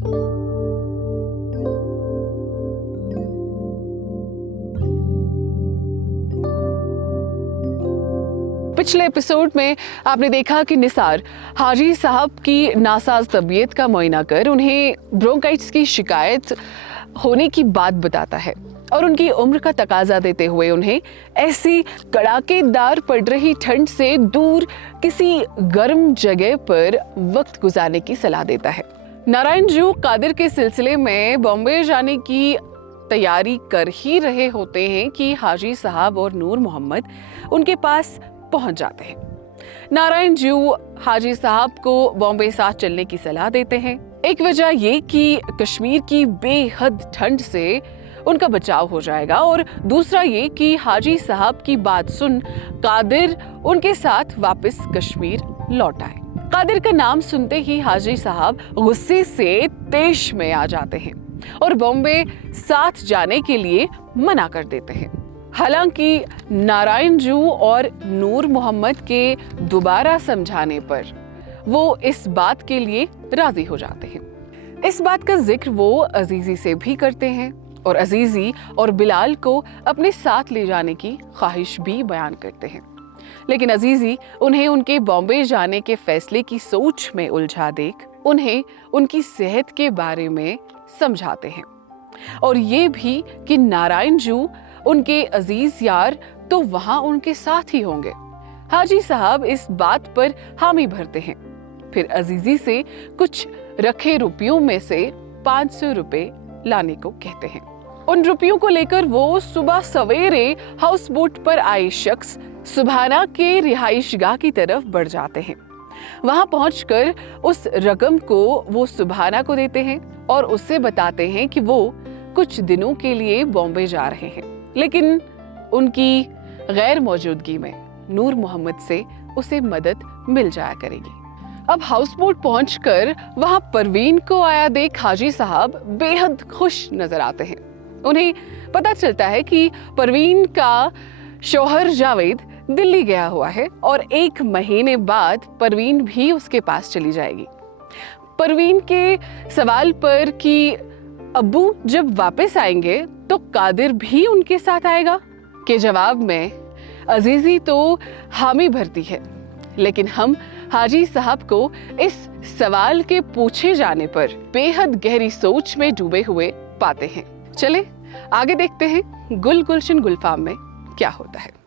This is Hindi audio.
पिछले एपिसोड में आपने देखा कि निसार हाजी साहब की नासाज तबीयत का मुआयना कर उन्हें ब्रोंकाइटिस की शिकायत होने की बात बताता है और उनकी उम्र का तकाजा देते हुए उन्हें ऐसी कड़ाकेदार पड़ रही ठंड से दूर किसी गर्म जगह पर वक्त गुजारने की सलाह देता है। नारायण जू कादिर के सिलसिले में बॉम्बे जाने की तैयारी कर ही रहे होते हैं कि हाजी साहब और नूर मोहम्मद उनके पास पहुंच जाते हैं। नारायण जू हाजी साहब को बॉम्बे साथ चलने की सलाह देते हैं। एक वजह ये कि कश्मीर की बेहद ठंड से उनका बचाव हो जाएगा और दूसरा ये कि हाजी साहब की बात सुन कादिर उनके साथ वापस कश्मीर लौट आए। कादिर का नाम सुनते ही हाजी साहब गुस्से से तेश में आ जाते हैं और बॉम्बे साथ जाने के लिए मना कर देते हैं। हालांकि नारायण जू और नूर मोहम्मद के दोबारा समझाने पर वो इस बात के लिए राजी हो जाते हैं। इस बात का जिक्र वो अजीजी से भी करते हैं और अजीजी और बिलाल को अपने साथ ले जाने की ख्वाहिश भी बयान करते हैं, लेकिन अजीजी उन्हें उनके बॉम्बे जाने के फैसले की सोच में उलझा देख उन्हें उनकी सेहत के बारे में समझाते हैं और ये भी कि नारायण जू उनके अजीज यार तो वहां उनके साथ ही होंगे। हाजी साहब इस बात पर हामी भरते हैं, फिर अजीजी से कुछ रखे रुपयों में से 500 रुपए लाने को कहते हैं। उन रुपयों को लेकर वो सुबह सवेरे हाउस बोट पर आए शख्स सुभाना के रिहाइशगाह की तरफ बढ़ जाते हैं। वहां पहुंचकर उस रकम को वो सुभाना को देते हैं और उससे बताते हैं कि वो कुछ दिनों के लिए बॉम्बे जा रहे हैं, लेकिन उनकी गैर मौजूदगी में नूर मोहम्मद से उसे मदद मिल जाया करेगी। अब हाउस बोट पहुंचकर वहां परवीन को आया देख हाजी साहब बेहद खुश नजर आते हैं। उन्हें पता चलता है कि परवीन का शौहर जावेद दिल्ली गया हुआ है और 1 महीने बाद परवीन भी उसके पास चली जाएगी। परवीन के सवाल पर कि अब्बू जब वापस आएंगे तो कादिर भी उनके साथ आएगा के जवाब में अजीजी तो हामी भरती है, लेकिन हम हाजी साहब को इस सवाल के पूछे जाने पर बेहद गहरी सोच में डूबे हुए पाते हैं। चले आगे देखते हैं गुल गुलशन गुलफाम में क्या होता है।